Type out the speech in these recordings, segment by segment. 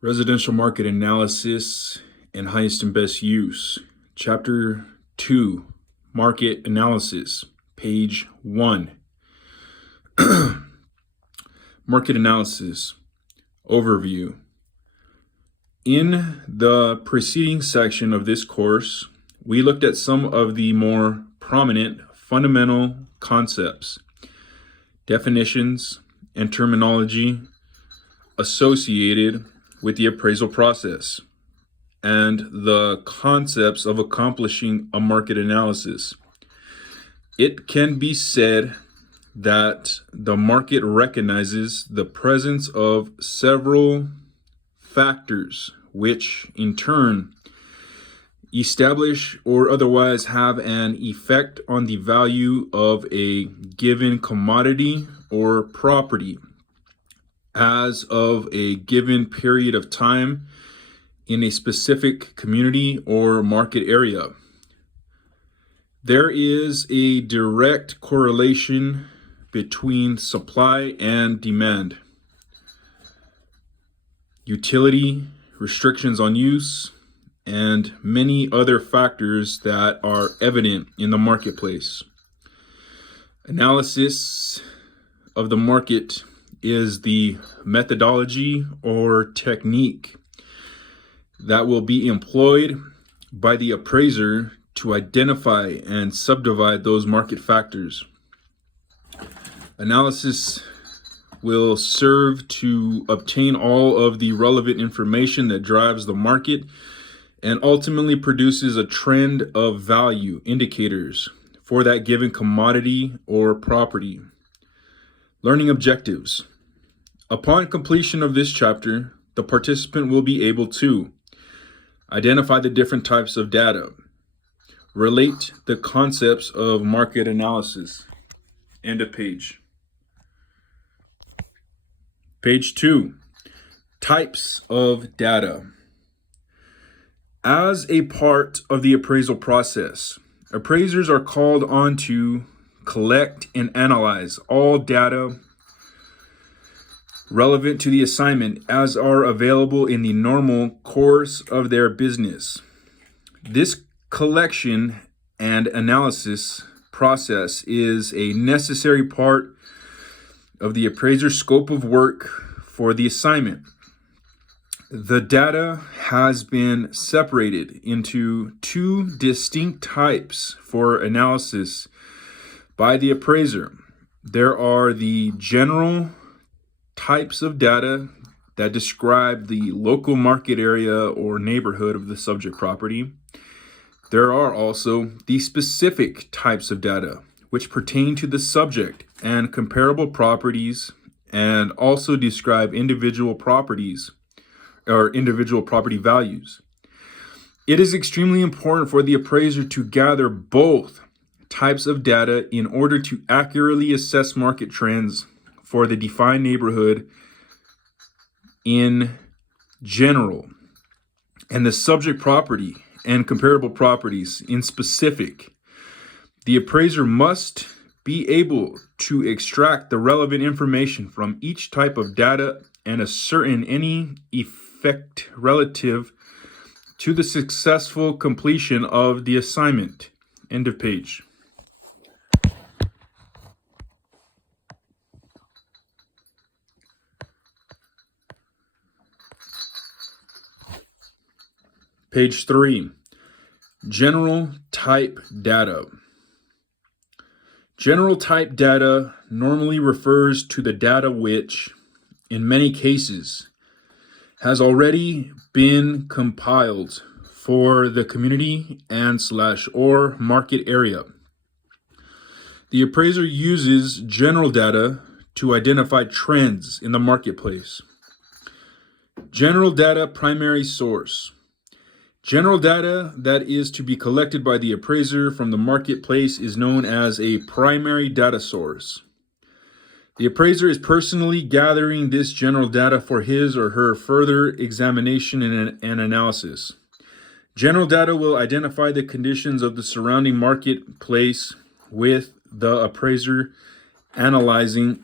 Residential Market Analysis and Highest and Best Use. Chapter 2, Market Analysis, page 1. Market Analysis, Overview. In the preceding section of this course, we looked at some of the more prominent fundamental concepts, definitions, and terminology associated with the appraisal process and the concepts of accomplishing a market analysis. It can be said that the market recognizes the presence of several factors which in turn establish or otherwise have an effect on the value of a given commodity or property as of a given period of time in a specific community or market area. There is a direct correlation between supply and demand, utility, restrictions on use, and many other factors that are evident in the marketplace. Analysis of the market is the methodology or technique that will be employed by the appraiser to identify and subdivide those market factors. Analysis will serve to obtain all of the relevant information that drives the market and ultimately produces a trend of value indicators for that given commodity or property. Learning objectives. Upon completion of this chapter, the participant will be able to identify the different types of data, relate the concepts of market analysis. End of page. Page 2, types of data. As a part of the appraisal process, appraisers are called on to collect and analyze all data relevant to the assignment as are available in the normal course of their business. This collection and analysis process is a necessary part of the appraiser's scope of work for the assignment. The data has been separated into two distinct types for analysis by the appraiser. There are the general types of data that describe the local market area or neighborhood of the subject property. There are also the specific types of data which pertain to the subject and comparable properties and also describe individual properties or individual property values. It is extremely important for the appraiser to gather both types of data in order to accurately assess market trends for the defined neighborhood in general and the subject property and comparable properties in specific. The appraiser must be able to extract the relevant information from each type of data and ascertain any effect relative to the successful completion of the assignment. End of page. Page 3, general type data. General type data normally refers to the data which, in many cases, has already been compiled for the community and/or market area. The appraiser uses general data to identify trends in the marketplace. General data primary source. General data that is to be collected by the appraiser from the marketplace is known as a primary data source. The appraiser is personally gathering this general data for his or her further examination and analysis. General data will identify the conditions of the surrounding marketplace with the appraiser analyzing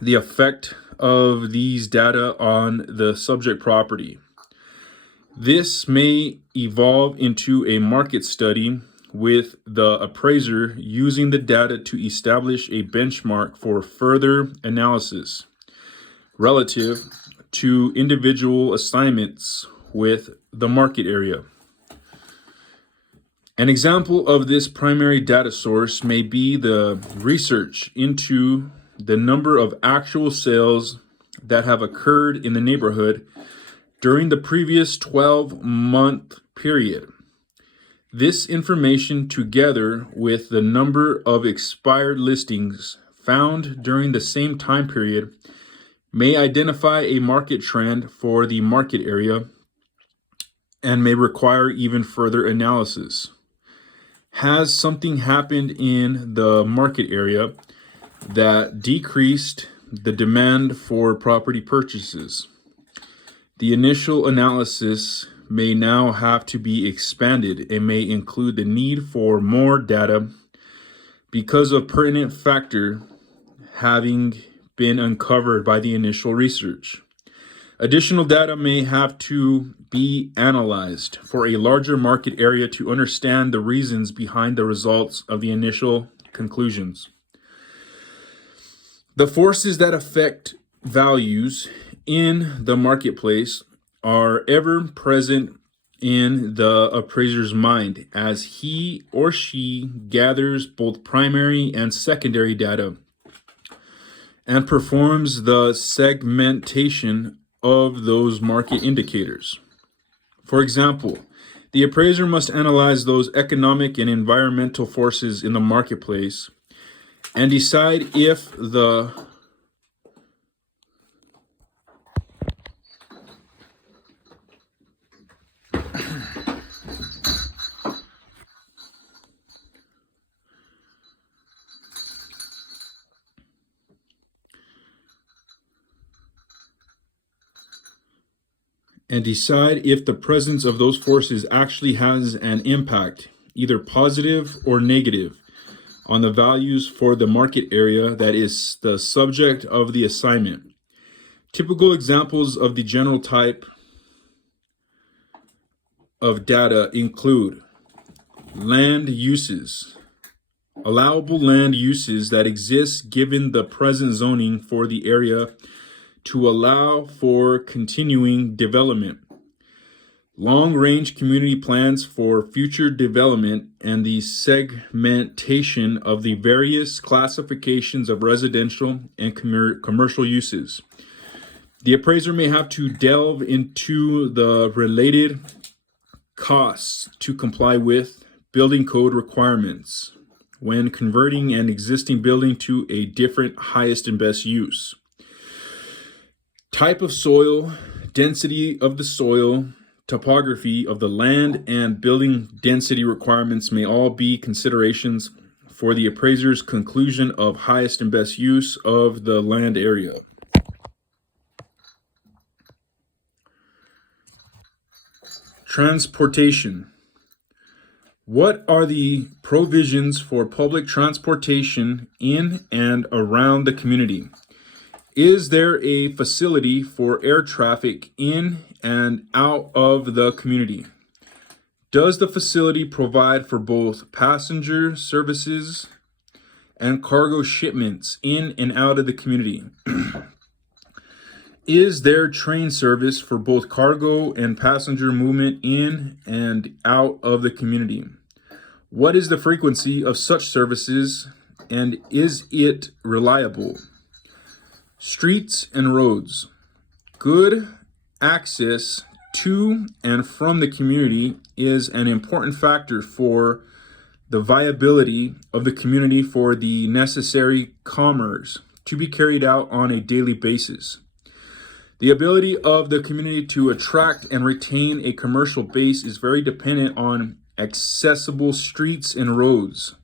the effect of these data on the subject property. This may evolve into a market study with the appraiser using the data to establish a benchmark for further analysis relative to individual assignments with the market area. An example of this primary data source may be the research into the number of actual sales that have occurred in the neighborhood during the previous 12-month period. This information, together with the number of expired listings found during the same time period, may identify a market trend for the market area and may require even further analysis. Has something happened in the market area that decreased the demand for property purchases? The initial analysis may now have to be expanded and may include the need for more data because of pertinent factor having been uncovered by the initial research. Additional data may have to be analyzed for a larger market area to understand the reasons behind the results of the initial conclusions. The forces that affect values in the marketplace are ever present in the appraiser's mind as he or she gathers both primary and secondary data and performs the segmentation of those market indicators. For example, the appraiser must analyze those economic and environmental forces in the marketplace and decide if the presence of those forces actually has an impact, either positive or negative, on the values for the market area that is the subject of the assignment. Typical examples of the general type of data include land uses, allowable land uses that exist given the present zoning for the area to allow for continuing development, long-range community plans for future development, and the segmentation of the various classifications of residential and commercial uses. The appraiser may have to delve into the related costs to comply with building code requirements when converting an existing building to a different highest and best use. Type of soil, density of the soil, topography of the land, and building density requirements may all be considerations for the appraiser's conclusion of highest and best use of the land area. Transportation. What are the provisions for public transportation in and around the community? Is there a facility for air traffic in and out of the community? Does the facility provide for both passenger services and cargo shipments in and out of the community? Is there train service for both cargo and passenger movement in and out of the community? What is the frequency of such services, and is it reliable? Streets and roads. Good access to and from the community is an important factor for the viability of the community for the necessary commerce to be carried out on a daily basis. The ability of the community to attract and retain a commercial base is very dependent on accessible streets and roads.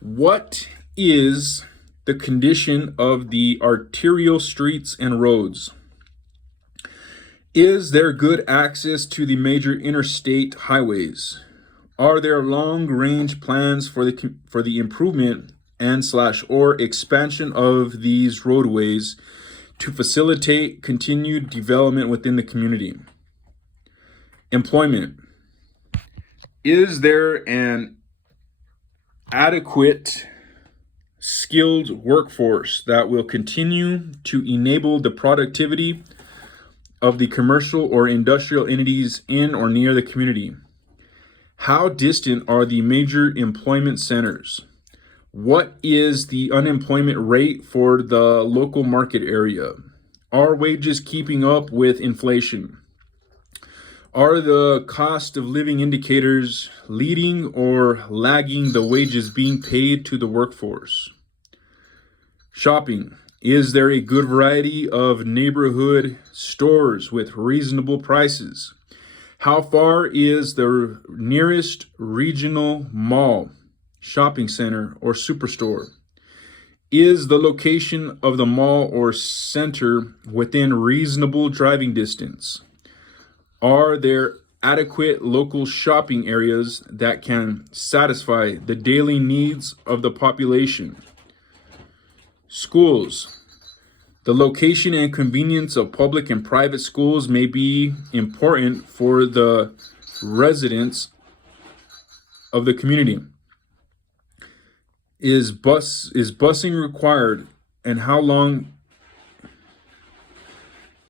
What is the condition of the arterial streets and roads? Is there good access to the major interstate highways? Are there long-range plans for the improvement and/or expansion of these roadways to facilitate continued development within the community. Employment. Is there an adequate skilled workforce that will continue to enable the productivity of the commercial or industrial entities in or near the community? How distant are the major employment centers? What is the unemployment rate for the local market area? Are wages keeping up with inflation? Are the cost of living indicators leading or lagging the wages being paid to the workforce? Shopping. Is there a good variety of neighborhood stores with reasonable prices? How far is the nearest regional mall, shopping center, or superstore? Is the location of the mall or center within reasonable driving distance? Are there adequate local shopping areas that can satisfy the daily needs of the population? Schools. The location and convenience of public and private schools may be important for the residents of the community. Is busing required, and how long